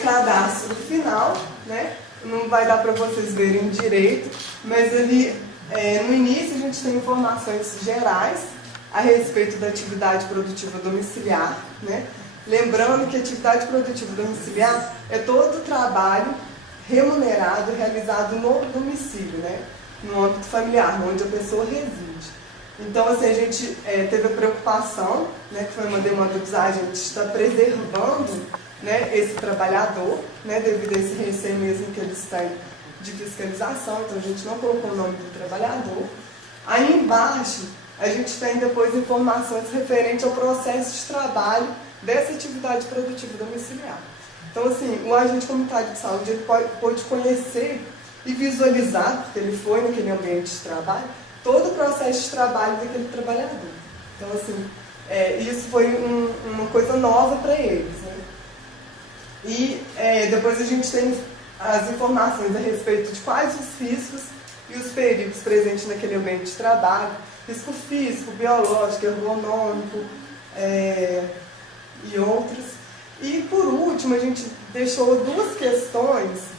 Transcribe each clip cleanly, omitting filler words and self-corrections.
cadastro final, né? Não vai dar para vocês verem direito, mas ali no início a gente tem informações gerais a respeito da atividade produtiva domiciliar, né? Lembrando que a atividade produtiva domiciliar é todo o trabalho remunerado realizado no domicílio, né? No âmbito familiar, onde a pessoa reside. Então, assim, a gente teve a preocupação, né, que foi uma demanda dos agentes, está preservando, né, esse trabalhador, né, devido a esse receio mesmo que eles têm de fiscalização, então a gente não colocou o nome do trabalhador. Aí embaixo, a gente tem depois informações referentes ao processo de trabalho dessa atividade produtiva domiciliar. Então, assim, o agente comunitário de saúde ele pode conhecer e visualizar, porque ele foi naquele ambiente de trabalho, todo o processo de trabalho daquele trabalhador. Então, assim, isso foi uma coisa nova para eles, né? E depois a gente tem as informações a respeito de quais os riscos e os perigos presentes naquele ambiente de trabalho, risco físico, biológico, ergonômico e outros. E por último, a gente deixou duas questões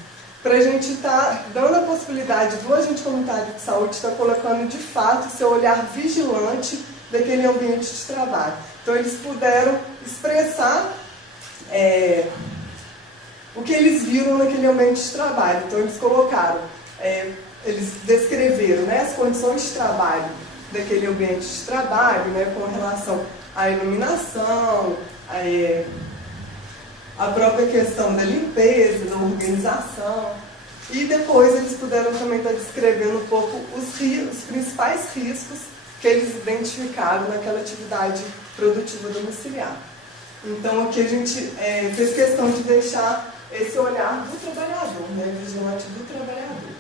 para a gente estar dando a possibilidade do agente comunitário de saúde estar colocando de fato o seu olhar vigilante daquele ambiente de trabalho. Então eles puderam expressar o que eles viram naquele ambiente de trabalho. Então eles colocaram, eles descreveram, né, as condições de trabalho daquele ambiente de trabalho, né, com relação à iluminação, a própria questão da limpeza, da organização. E depois eles puderam também estar descrevendo um pouco os principais riscos que eles identificaram naquela atividade produtiva domiciliar. Então aqui a gente fez questão de deixar esse olhar do trabalhador, né, vigilante do trabalhador.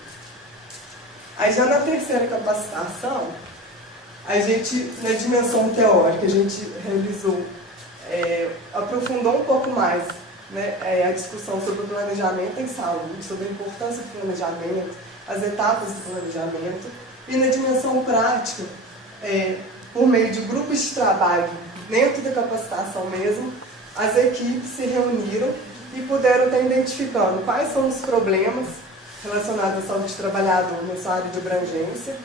Aí já na terceira capacitação, a gente, na dimensão teórica, a gente realizou, aprofundou um pouco mais, né, a discussão sobre o planejamento em saúde, sobre a importância do planejamento, as etapas do planejamento, e na dimensão prática, por meio de grupos de trabalho, dentro da capacitação mesmo, as equipes se reuniram e puderam estar identificando quais são os problemas relacionados à saúde do trabalhador na sua área de abrangência,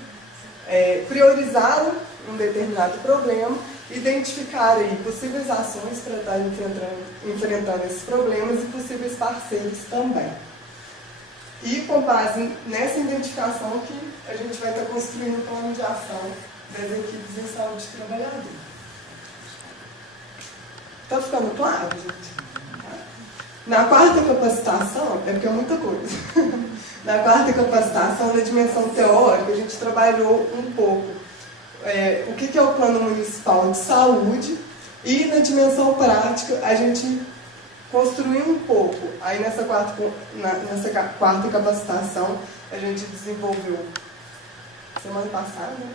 priorizaram um determinado problema, identificar aí possíveis ações para estar enfrentando esses problemas e possíveis parceiros também. E com base nessa identificação que a gente vai estar construindo o plano de ação das equipes em saúde do trabalhador. Está ficando claro, gente? Na quarta capacitação, porque é muita coisa, na quarta capacitação, na dimensão teórica, a gente trabalhou um pouco o que é o Plano Municipal de Saúde, e na dimensão prática a gente construiu um pouco. Aí nessa quarta capacitação a gente desenvolveu semana passada, né?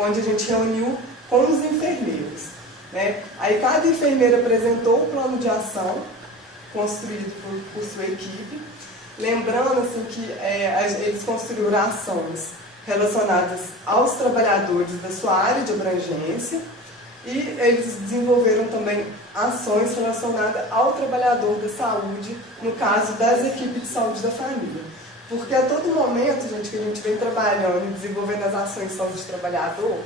Onde a gente reuniu com os enfermeiros, né? Aí cada enfermeira apresentou o plano de ação construído por sua equipe, lembrando assim, que eles construíram ações relacionadas aos trabalhadores da sua área de abrangência, e eles desenvolveram também ações relacionadas ao trabalhador da saúde, no caso das equipes de saúde da família. Porque a todo momento, gente, que a gente vem trabalhando e desenvolvendo as ações de saúde do trabalhador,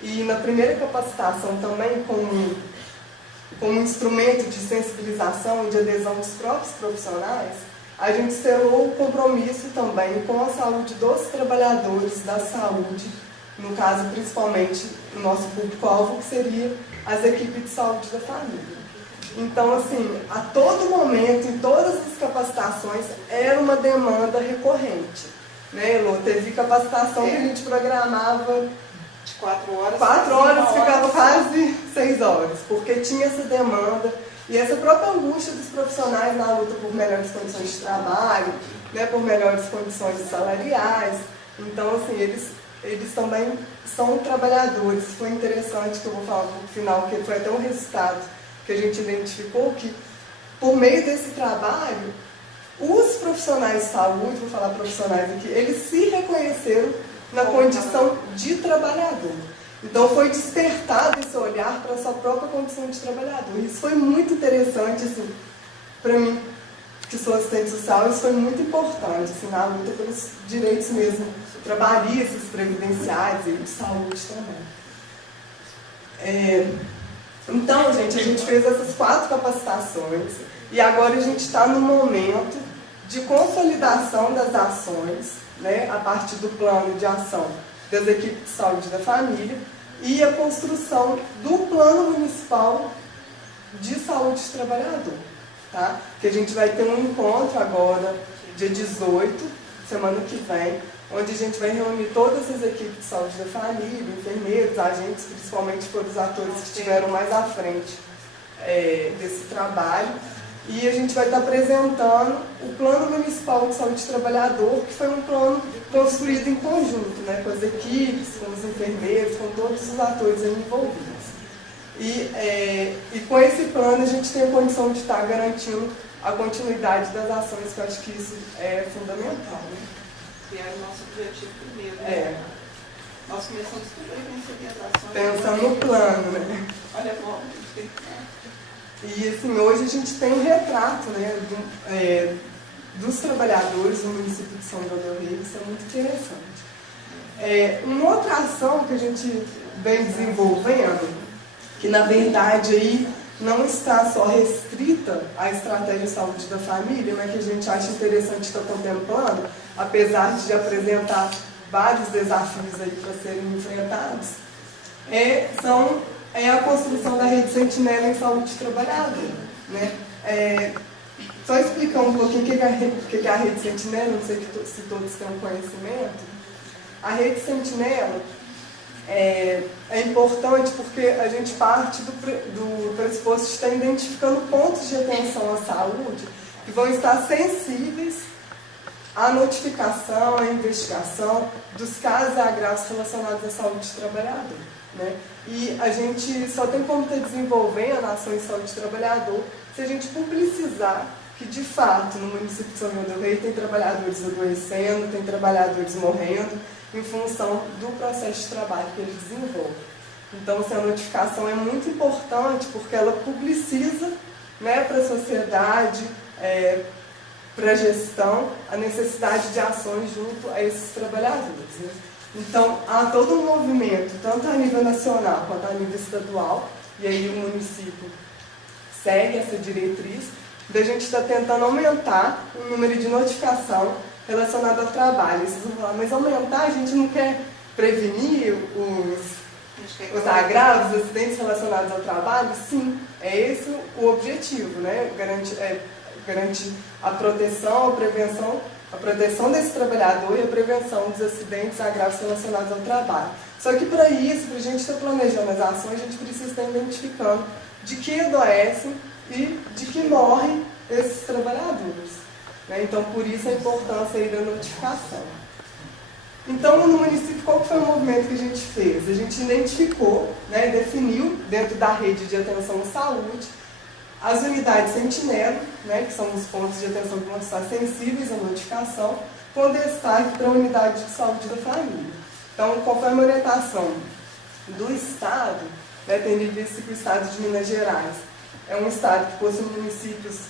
e na primeira capacitação também como um instrumento de sensibilização e de adesão dos próprios profissionais, a gente selou o compromisso também com a saúde dos trabalhadores da saúde, no caso principalmente o nosso público-alvo, que seria as equipes de saúde da família. Então, assim, a todo momento, em todas as capacitações, era uma demanda recorrente, né, Elô? Teve capacitação que a gente programava de 4 horas. 4 horas, ficava quase 6 horas, porque tinha essa demanda e essa própria angústia dos profissionais na luta por melhores condições de trabalho, né, por melhores condições salariais. Então, assim, eles também são trabalhadores. Foi interessante, que eu vou falar no final, que foi até um resultado que a gente identificou, que por meio desse trabalho, os profissionais de saúde, vou falar profissionais aqui, eles se reconheceram na condição de trabalhador. Então foi despertado esse olhar para a sua própria condição de trabalhador. Isso foi muito interessante, assim, para mim, que sou assistente social, isso foi muito importante, assim, na luta pelos direitos mesmo trabalhistas, previdenciários e de saúde também. Então, gente, a gente fez essas 4 capacitações e agora a gente está no momento de consolidação das ações, né, a partir do plano de ação das equipes de saúde da família e a construção do plano municipal de saúde do trabalhador. Tá? Que a gente vai ter um encontro agora, dia 18, semana que vem, onde a gente vai reunir todas as equipes de saúde da família, enfermeiros, agentes, principalmente foram os atores que estiveram mais à frente desse trabalho. E a gente vai estar apresentando o Plano Municipal de Saúde do Trabalhador, que foi um plano construído em conjunto, né, com as equipes, com os enfermeiros, com todos os atores envolvidos. E com esse plano a gente tem a condição de estar garantindo a continuidade das ações, que eu acho que isso é fundamental. Né? Que é o nosso objetivo primeiro. Né? Nós começamos primeiro a receber as ações. Pensando no plano, né? Olha, bom, a gente tem que... E assim, hoje a gente tem um retrato, né, dos trabalhadores no município de São João del Rei, isso é muito interessante. Uma outra ação que a gente vem desenvolvendo, que na verdade aí não está só restrita à estratégia de saúde da família, mas que a gente acha interessante estar contemplando, apesar de apresentar vários desafios aí para serem enfrentados, é a construção da rede Sentinela em saúde do trabalhador. Né? Só explicar um pouquinho o que é a rede Sentinela, não sei se todos têm um conhecimento. A rede Sentinela é importante porque a gente parte do pressuposto de estar identificando pontos de atenção à saúde que vão estar sensíveis à notificação, à investigação dos casos e agravos relacionados à saúde do trabalhador. Né? E a gente só tem como estar desenvolvendo ações de saúde do trabalhador se a gente publicizar que, de fato, no município de São João del Rei tem trabalhadores adoecendo, tem trabalhadores morrendo, em função do processo de trabalho que eles desenvolvem. Então, essa notificação é muito importante porque ela publiciza, né, para a sociedade, para a gestão, a necessidade de ações junto a esses trabalhadores. Né? Então, há todo um movimento, tanto a nível nacional quanto a nível estadual, e aí o município segue essa diretriz, da gente estar tentando aumentar o número de notificação relacionado ao trabalho. Vocês vão falar, mas aumentar, a gente não quer prevenir os agravos, os acidentes relacionados ao trabalho? Sim, é esse o objetivo, né? Garantir a proteção, a proteção desse trabalhador e a prevenção dos acidentes e agravos relacionados ao trabalho. Só que para isso, para a gente estar planejando as ações, a gente precisa estar identificando de que adoecem e de que morrem esses trabalhadores. Então, por isso a importância aí da notificação. Então, no município, qual foi o movimento que a gente fez? A gente identificou, né, definiu, dentro da rede de atenção à saúde, as unidades Sentinela, né, que são os pontos de atenção que vão estar sensíveis à notificação, com destaque para a unidade de saúde da família. Então, conforme a orientação do Estado, né, tendo em vista que o Estado de Minas Gerais é um Estado que possui municípios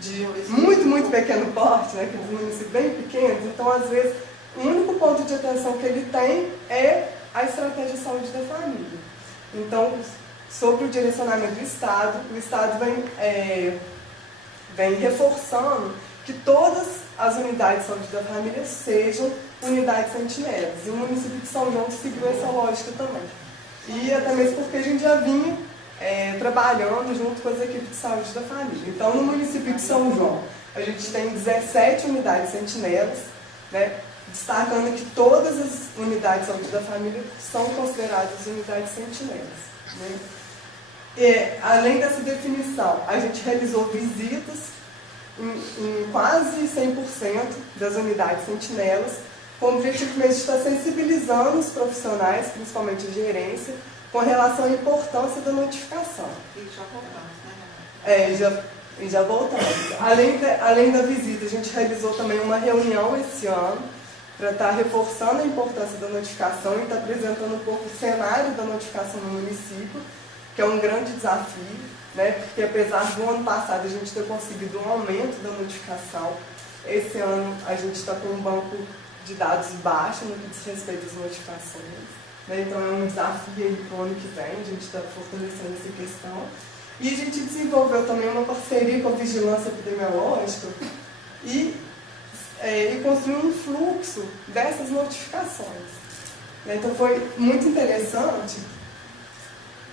de muito, muito pequeno porte, né, aqueles municípios bem pequenos, então, às vezes, o único ponto de atenção que ele tem é a estratégia de saúde da família. Então, sobre o direcionamento do Estado, o Estado vem reforçando que todas as unidades de saúde da família sejam unidades sentinelas. E o município de São João seguiu essa lógica também. E até mesmo porque a gente já vinha trabalhando junto com as equipes de saúde da família. Então, no município de São João, a gente tem 17 unidades sentinelas, né, destacando que todas as unidades de saúde da família são consideradas unidades sentinelas. Né? Além dessa definição, a gente realizou visitas em quase 100% das unidades sentinelas, com o objetivo mesmo de estar sensibilizando os profissionais, principalmente a gerência, com relação à importância da notificação. E já voltamos, né? Já voltamos. Além da visita, a gente realizou também uma reunião esse ano para estar reforçando a importância da notificação e estar apresentando um pouco o cenário da notificação no município, que é um grande desafio. né? Porque apesar do ano passado a gente ter conseguido um aumento da notificação, esse ano a gente está com um banco de dados baixo no que diz respeito às notificações, né? Então é um desafio para o ano que vem, a gente está fortalecendo essa questão. E a gente desenvolveu também uma parceria com a Vigilância Epidemiológica e construiu um fluxo dessas notificações. Então foi muito interessante,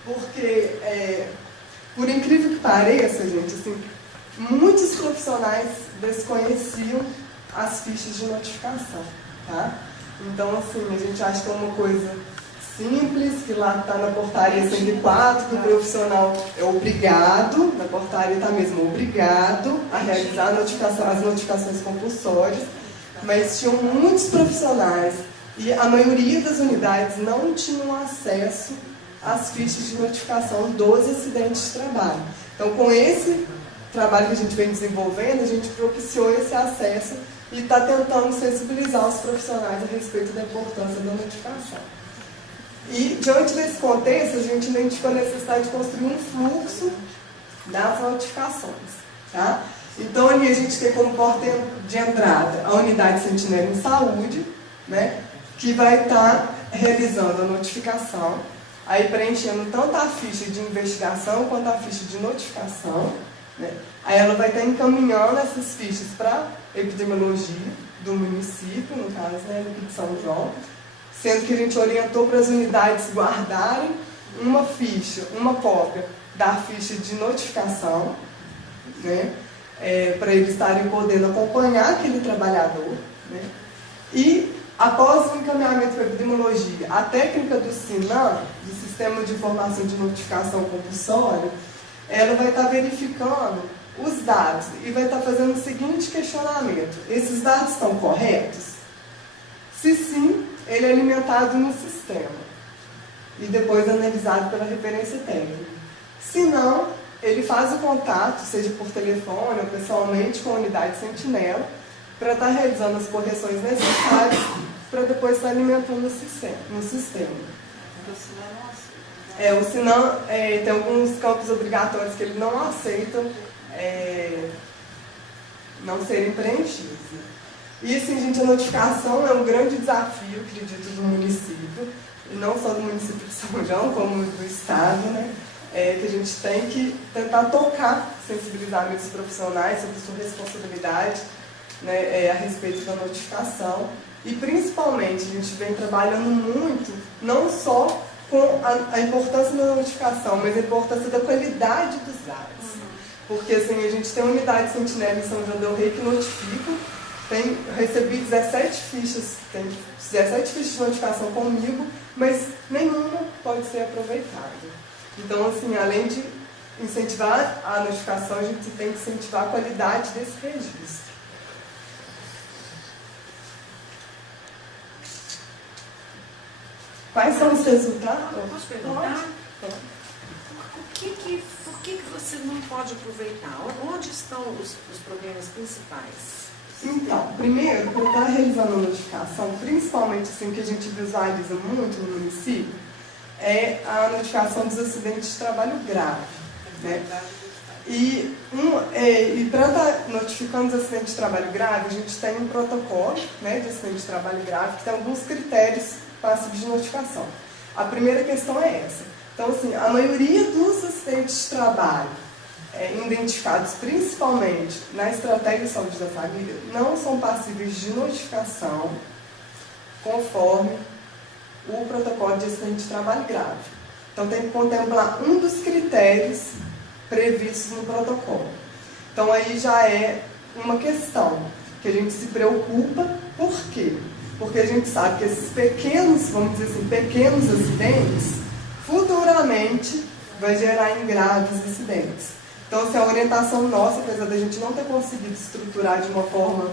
porque, por incrível que pareça, gente, assim, muitos profissionais desconheciam as fichas de notificação, tá? Então, assim, a gente acha que é uma coisa simples, que lá está na portaria 104, que o profissional é obrigado, na portaria está mesmo obrigado a realizar as notificações compulsórias, mas tinham muitos profissionais e a maioria das unidades não tinham acesso às fichas de notificação dos acidentes de trabalho. Então, com esse trabalho que a gente vem desenvolvendo, a gente propiciou esse acesso e está tentando sensibilizar os profissionais a respeito da importância da notificação. E, diante desse contexto, a gente identificou a necessidade de construir um fluxo das notificações. Tá? Então, ali a gente tem como porta de entrada a unidade Sentinela em Saúde, né, que vai estar realizando a notificação, aí preenchendo tanto a ficha de investigação quanto a ficha de notificação. Né? Aí ela vai estar encaminhando essas fichas para a epidemiologia do município, no caso, né, aqui de São João, sendo que a gente orientou para as unidades guardarem uma ficha, uma cópia da ficha de notificação, né, para eles estarem podendo acompanhar aquele trabalhador. Né, e, após o encaminhamento para a epidemiologia, a técnica do SINAM, do Sistema de Informação de Notificação Compulsória, ela vai estar verificando os dados e vai estar fazendo o seguinte questionamento: esses dados estão corretos? Se sim, ele é alimentado no sistema e depois analisado pela referência técnica. Se não, ele faz o contato, seja por telefone ou pessoalmente, com a unidade Sentinela, para estar realizando as correções necessárias para depois estar alimentando o sistema. O SINAM tem alguns campos obrigatórios que ele não aceita não serem preenchidos. E assim, gente, a notificação é um grande desafio, acredito, do município, e não só do município de São João, como do Estado, né? Que a gente tem que tentar tocar, sensibilizar os profissionais sobre sua responsabilidade, né, a respeito da notificação. E principalmente, a gente vem trabalhando muito, não só com a importância da notificação, mas a importância da qualidade dos dados. Porque assim, a gente tem unidade Sentinela em São João del Rei que notificam. Recebi 17 fichas de notificação comigo, mas nenhuma pode ser aproveitada. Então, assim, além de incentivar a notificação, a gente tem que incentivar a qualidade desse registro. Quais são os resultados? Posso perguntar? Por que você não pode aproveitar? Onde estão os problemas principais? Então, primeiro, para estar realizando a notificação, principalmente assim, que a gente visualiza muito no município, é a notificação dos acidentes de trabalho grave. Né? E para estar notificando os acidentes de trabalho grave, a gente tem um protocolo, né, de acidente de trabalho grave que tem alguns critérios passíveis de notificação. A primeira questão é essa. Então, assim, a maioria dos acidentes de trabalho identificados principalmente na estratégia de saúde da família não são passíveis de notificação conforme o protocolo de acidente de trabalho grave. Então, tem que contemplar um dos critérios previstos no protocolo. Então, aí já é uma questão que a gente se preocupa. Por quê? Porque a gente sabe que esses pequenos, vamos dizer assim, pequenos acidentes, futuramente vai gerar em graves acidentes. Então, assim, a orientação nossa, apesar da gente não ter conseguido estruturar de uma forma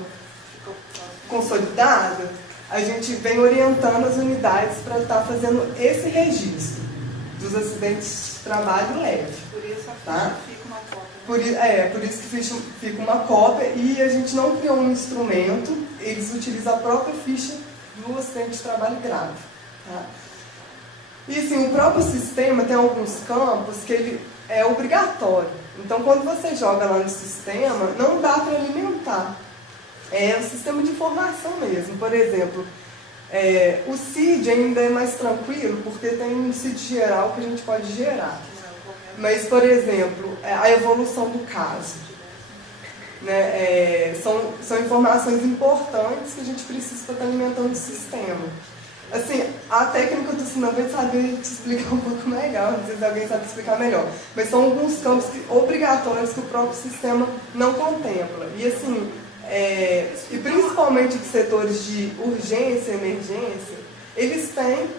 consolidada, a gente vem orientando as unidades para estar fazendo esse registro dos acidentes de trabalho leve. Por isso a ficha tá? fica uma cópia. Por isso que fica uma cópia, e a gente não criou um instrumento, eles utilizam a própria ficha do acidente de trabalho grave. Tá? E assim, o próprio sistema tem alguns campos que ele é obrigatório. Então, quando você joga lá no sistema, não dá para alimentar. É um sistema de informação mesmo. Por exemplo, o CID ainda é mais tranquilo, porque tem um CID geral que a gente pode gerar. Mas, por exemplo, a evolução do caso. Né? São informações importantes que a gente precisa para estar alimentando o sistema. Assim, a técnica do Sinam vai saber te explicar um pouco melhor, não sei se alguém sabe explicar melhor, mas são alguns campos obrigatórios que o próprio sistema não contempla. E assim, e principalmente os setores de urgência e emergência, eles têm,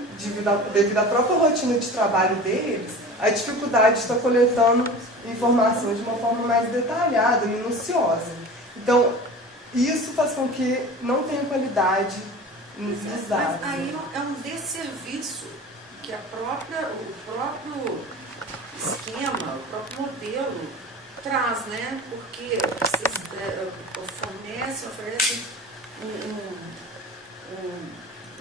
devido à própria rotina de trabalho deles, a dificuldade de estar coletando informações de uma forma mais detalhada, minuciosa. Então, isso faz com que não tenha qualidade nos dados. Mas aí é um desserviço que o próprio esquema, o próprio modelo traz, né? Porque vocês oferecem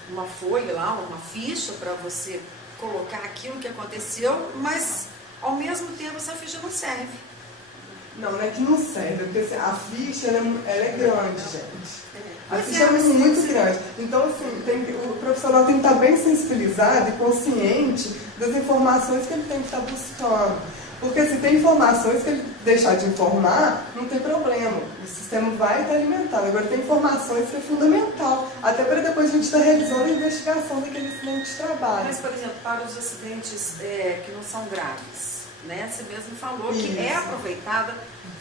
uma folha lá, uma ficha para você colocar aquilo que aconteceu, mas ao mesmo tempo essa ficha não serve. Não é que não serve, porque assim, a ficha ela é grande, gente. A ficha é muito grande. Então, assim, o profissional tem que estar bem sensibilizado e consciente das informações que ele tem que estar buscando. Porque se tem informações que ele deixar de informar, não tem problema. O sistema vai estar alimentado. Agora, tem informações que é fundamental, até para depois a gente estar realizando a investigação daquele acidente de trabalho. Mas, por exemplo, para os acidentes que não são graves, né? Você mesmo falou Isso. que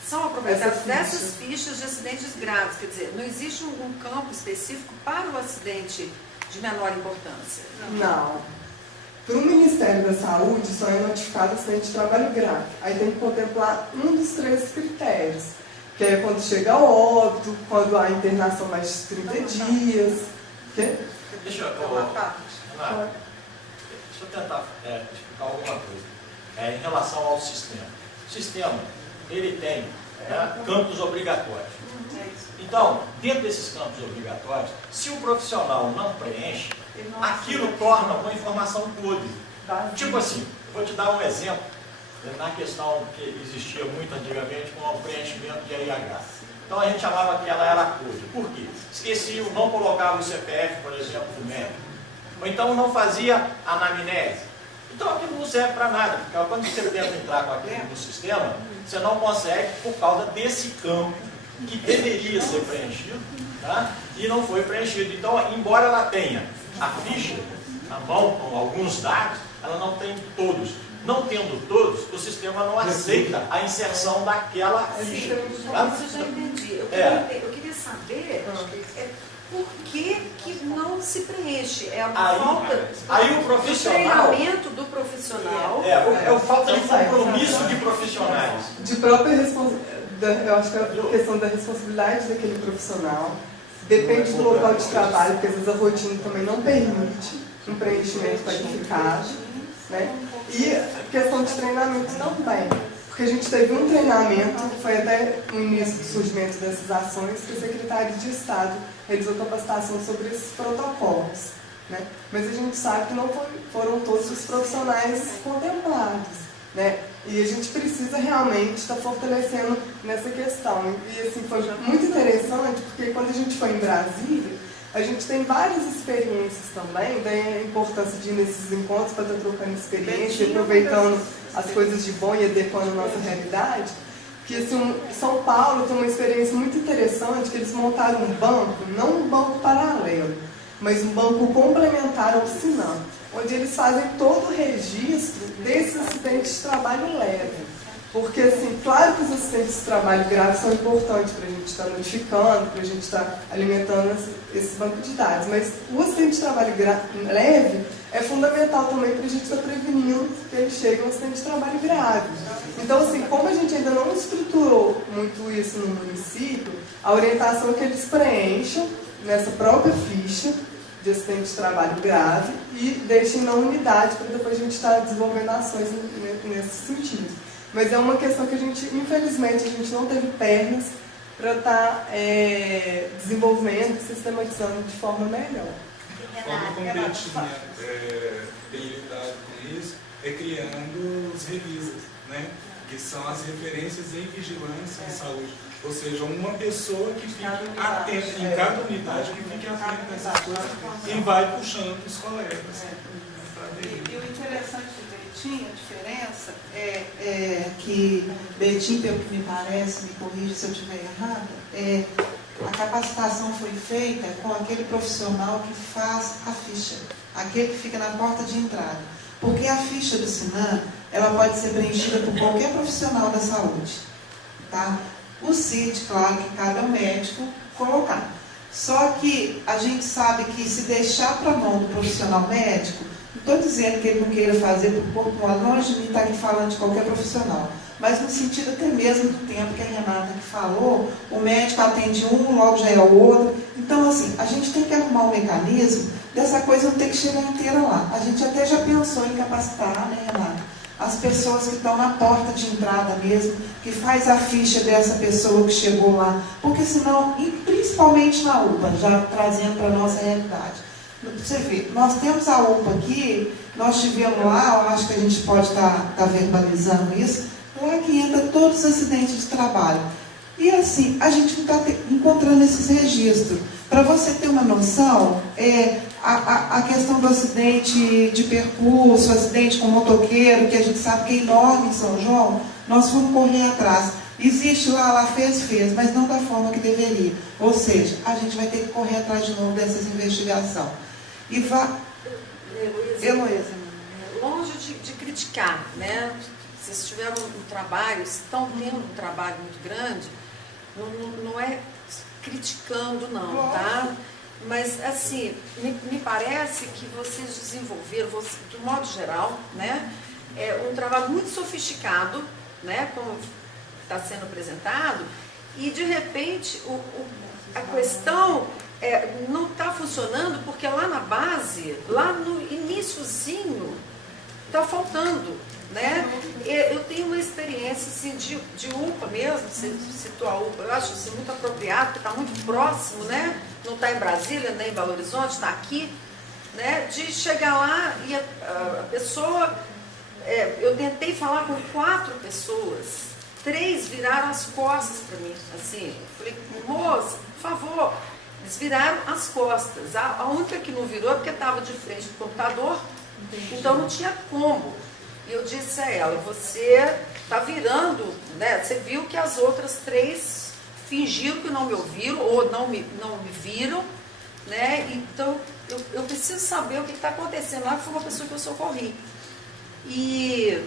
são aproveitadas dessas fichas de acidentes graves. Quer dizer, não existe um campo específico para o acidente de menor importância. Não. Para o Ministério da Saúde, só é notificado acidente de trabalho grave. Aí tem que contemplar um dos 3 critérios, que é quando chega ao óbito, quando há internação mais de 30 dias. Deixa eu tentar explicar alguma coisa. Em relação ao sistema. O sistema, ele tem campos obrigatórios. Então, dentro desses campos obrigatórios, se o profissional não preenche, aquilo torna uma informação podre. Tipo assim, vou te dar um exemplo na questão que existia muito antigamente com o preenchimento de RH. Então a gente chamava que ela era podre. Por quê? Esquecia, não colocava o CPF, por exemplo, do médico. Ou então não fazia anamnese. Então aquilo não serve para nada, porque quando você tenta entrar com aquilo no sistema, você não consegue por causa desse campo que deveria ser preenchido, tá? E não foi preenchido. Então, embora ela tenha a ficha na mão com alguns dados, ela não tem todos. Não tendo todos, o sistema não aceita a inserção daquela ficha. Tá? Isso eu já entendi. Eu queria saber por que não se preenche. É uma falta o profissional, do treinamento do profissional. É a falta de compromisso de profissionais. De própria responsabilidade. Eu acho que é a questão da responsabilidade daquele profissional. Depende do local de trabalho, porque às vezes a rotina também não permite um preenchimento qualificado. Né? E a questão de treinamento também. Porque a gente teve um treinamento, que foi até no início do surgimento dessas ações, que o secretário de Estado realizou capacitação sobre esses protocolos. Né? Mas a gente sabe que não foram todos os profissionais contemplados. Né? E a gente precisa realmente estar fortalecendo nessa questão. E assim, foi muito interessante, porque quando a gente foi em Brasília, a gente tem várias experiências também, da importância de ir nesses encontros para estar trocando experiência, aproveitando as coisas de bom e adequando a nossa realidade. Que assim, São Paulo tem uma experiência muito interessante, que eles montaram um banco, não um banco paralelo, mas um banco complementar ao Sinam, onde eles fazem todo o registro desses acidentes de trabalho leve. Porque, assim, claro que os acidentes de trabalho grave são importantes para a gente estar notificando, para a gente estar alimentando esse banco de dados, mas o acidente de trabalho leve é fundamental também para a gente estar prevenindo que ele chegue a um acidente de trabalho grave. Então, assim, como a gente ainda não estruturou muito isso no município, a orientação é que eles preencham nessa própria ficha de acidente de trabalho grave e deixem na unidade para depois a gente estar desenvolvendo ações nesse sentido. Mas é uma questão que a gente, infelizmente, a gente não teve pernas para estar desenvolvendo e sistematizando de forma melhor. A forma como a gente tem lidado com isso é criando os revisas, né? que são as referências em vigilância em saúde. Ou seja, uma pessoa que fica atenta, em cada unidade, que fique atenta a essas coisas e vai puxando os colegas. E o interessante do Betim, a diferença é que Betim, pelo que me parece, me corrija se eu estiver errada, a capacitação foi feita com aquele profissional que faz a ficha, aquele que fica na porta de entrada. Porque a ficha do SINAM, ela pode ser preenchida por qualquer profissional da saúde. Tá? O CID, claro, que cabe ao médico colocar. Só que a gente sabe que se deixar para a mão do profissional médico, não estou dizendo que ele não queira fazer por corpo, longe de mim estar aqui falando de qualquer profissional, mas no sentido até mesmo do tempo que a Renata que falou, o médico atende um, logo já é o outro. Então, assim, a gente tem que arrumar um mecanismo dessa coisa não ter que chegar inteira lá. A gente até já pensou em capacitar, né, Renata? As pessoas que estão na porta de entrada mesmo, que faz a ficha dessa pessoa que chegou lá. Porque senão, e principalmente na UPA, já trazendo para a nossa realidade. Você vê, nós temos a UPA aqui, nós tivemos lá, eu acho que a gente pode estar verbalizando isso, lá que entra todos os acidentes de trabalho. E assim, a gente não está encontrando esses registros. Para você ter uma noção, a questão do acidente de percurso, acidente com motoqueiro, que a gente sabe que é enorme em São João, nós fomos correr atrás. Existe lá fez, mas não da forma que deveria. Ou seja, a gente vai ter que correr atrás de novo dessas investigações. E Heloísa, longe de criticar, né? Vocês tiveram um trabalho, estão tendo um trabalho muito grande, não é criticando não, tá? Mas, assim, me parece que vocês desenvolveram, do modo geral, né, um trabalho muito sofisticado, né, como está sendo apresentado, e, de repente, a questão não está funcionando porque lá na base, lá no iniciozinho, está faltando, né? Eu tenho uma experiência assim, de UPA mesmo, você citou a UPA, eu acho assim, muito apropriado, porque está muito próximo, né? Não está em Brasília, nem em Belo Horizonte, está aqui, né? De chegar lá e a pessoa, eu tentei falar com 4 pessoas, 3 viraram as costas para mim, assim, eu falei, moça, por favor, eles viraram as costas, a única que não virou é porque estava de frente do computador, então não tinha como. E eu disse a ela, você está virando, né? Você viu que as outras 3 fingiram que não me ouviram ou não me viram, né? Então, eu preciso saber o que está acontecendo lá, que foi uma pessoa que eu socorri. E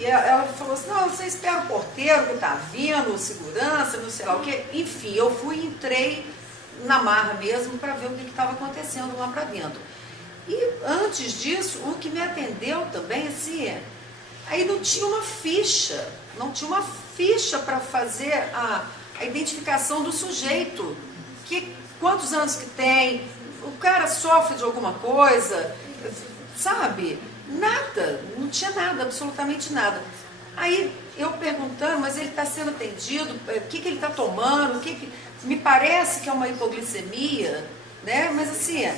ela falou assim, não, você espera o porteiro que está vindo, o segurança, não sei lá o quê. Enfim, eu entrei na marra mesmo para ver o que estava acontecendo lá para dentro. E antes disso, o que me atendeu também, assim, aí não tinha uma ficha para fazer a identificação do sujeito. Quantos anos que tem, o cara sofre de alguma coisa, sabe? Nada, não tinha nada, absolutamente nada. Aí eu perguntando, mas ele está sendo atendido, o que ele está tomando, me parece que é uma hipoglicemia, né? Mas assim,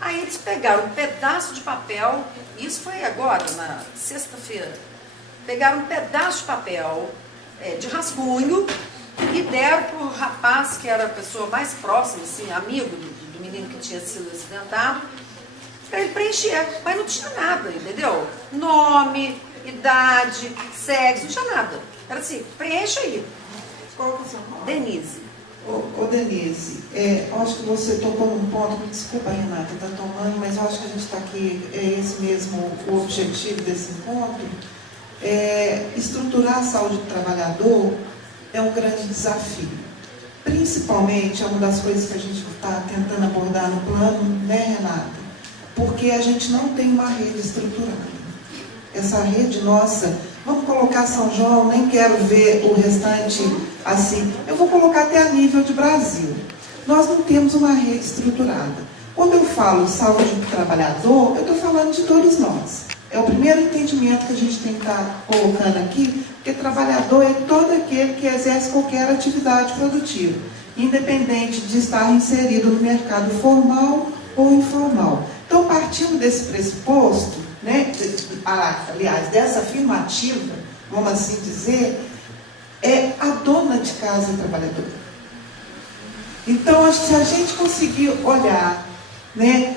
aí eles pegaram um pedaço de papel, isso foi agora, na sexta-feira, pegaram um pedaço de papel de rascunho e deram para o rapaz, que era a pessoa mais próxima, assim, amigo do menino que tinha sido acidentado, para ele preencher, mas não tinha nada, entendeu? Nome, idade, sexo, não tinha nada. Era assim, preencha aí. Qual que é o seu nome? Denise. Ô Denise, eu acho que você tocou num ponto, me desculpa, Renata, está tomando, mas eu acho que a gente está aqui, esse mesmo o objetivo desse encontro. Estruturar a saúde do trabalhador é um grande desafio. Principalmente, é uma das coisas que a gente está tentando abordar no plano, né, Renata? Porque a gente não tem uma rede estruturada. Essa rede nossa, vamos colocar São João, nem quero ver o restante assim, eu vou colocar até a nível de Brasil. Nós não temos uma rede estruturada. Quando eu falo saúde do trabalhador, eu estou falando de todos nós. É o primeiro entendimento que a gente tem que estar colocando aqui, porque trabalhador é todo aquele que exerce qualquer atividade produtiva, independente de estar inserido no mercado formal ou informal. Então, partindo desse pressuposto, né, aliás, dessa afirmativa, vamos assim dizer, é a dona de casa trabalhadora. Então, se a gente conseguir olhar, né,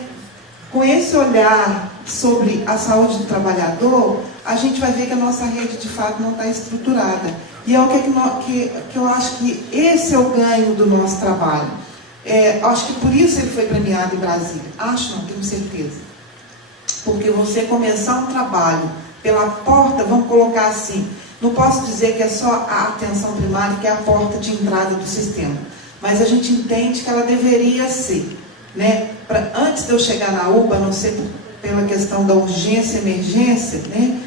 com esse olhar sobre a saúde do trabalhador, a gente vai ver que a nossa rede de fato não está estruturada. E é o que eu acho que esse é o ganho do nosso trabalho. Acho que por isso ele foi premiado em Brasília. Acho, não, tenho certeza. Porque você começar um trabalho pela porta, vamos colocar assim, não posso dizer que é só a atenção primária, que é a porta de entrada do sistema. Mas a gente entende que ela deveria ser, né? Antes de eu chegar na UPA, a não ser pela questão da urgência e emergência, né?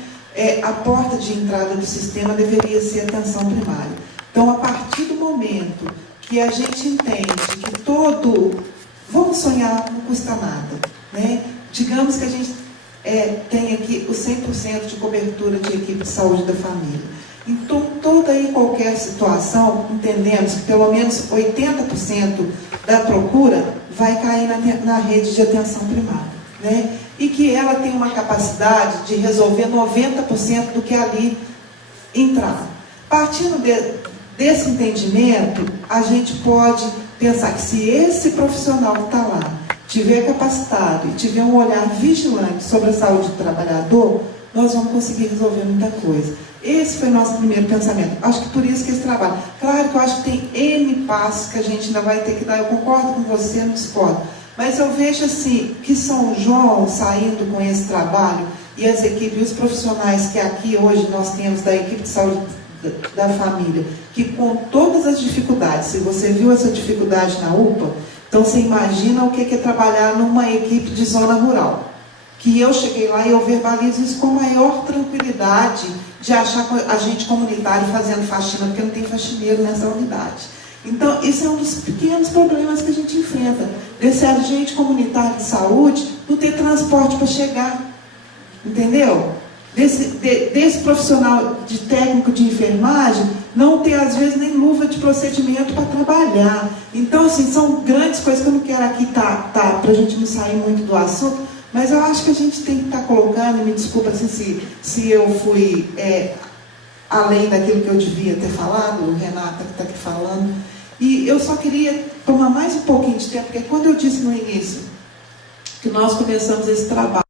A porta de entrada do sistema deveria ser a atenção primária. Então, a partir do momento que a gente entende que vamos sonhar, não custa nada, né? Digamos que a gente tem aqui o 100% de cobertura de equipe de saúde da família. Então, toda e qualquer situação, entendemos que pelo menos 80% da procura vai cair na rede de atenção primária, né? E que ela tem uma capacidade de resolver 90% do que ali entrar. Partindo desse entendimento, a gente pode pensar que se esse profissional que está lá tiver capacitado e tiver um olhar vigilante sobre a saúde do trabalhador, nós vamos conseguir resolver muita coisa. Esse foi o nosso primeiro pensamento. Acho que por isso que esse trabalho. Claro que eu acho que tem N passos que a gente ainda vai ter que dar. Eu concordo com você, não discordo. Mas eu vejo assim, que São João saindo com esse trabalho, e as equipes, os profissionais que aqui hoje nós temos da equipe de saúde da família, que com todas as dificuldades, se você viu essa dificuldade na UPA, então você imagina o que é trabalhar numa equipe de zona rural. Que eu cheguei lá e eu verbalizo isso com maior tranquilidade de achar agente comunitário fazendo faxina, porque não tem faxineiro nessa unidade. Então, esse é um dos pequenos problemas que a gente enfrenta. Desse agente comunitário de saúde não ter transporte para chegar. Entendeu? Desse profissional de técnico de enfermagem não ter, às vezes, nem luva de procedimento para trabalhar. Então, assim, são grandes coisas que eu não quero aqui para a gente não sair muito do assunto, mas eu acho que a gente tem que estar colocando, e me desculpa assim, se eu fui além daquilo que eu devia ter falado, o Renata que está aqui falando, e eu só queria tomar mais um pouquinho de tempo, porque quando eu disse no início que nós começamos esse trabalho,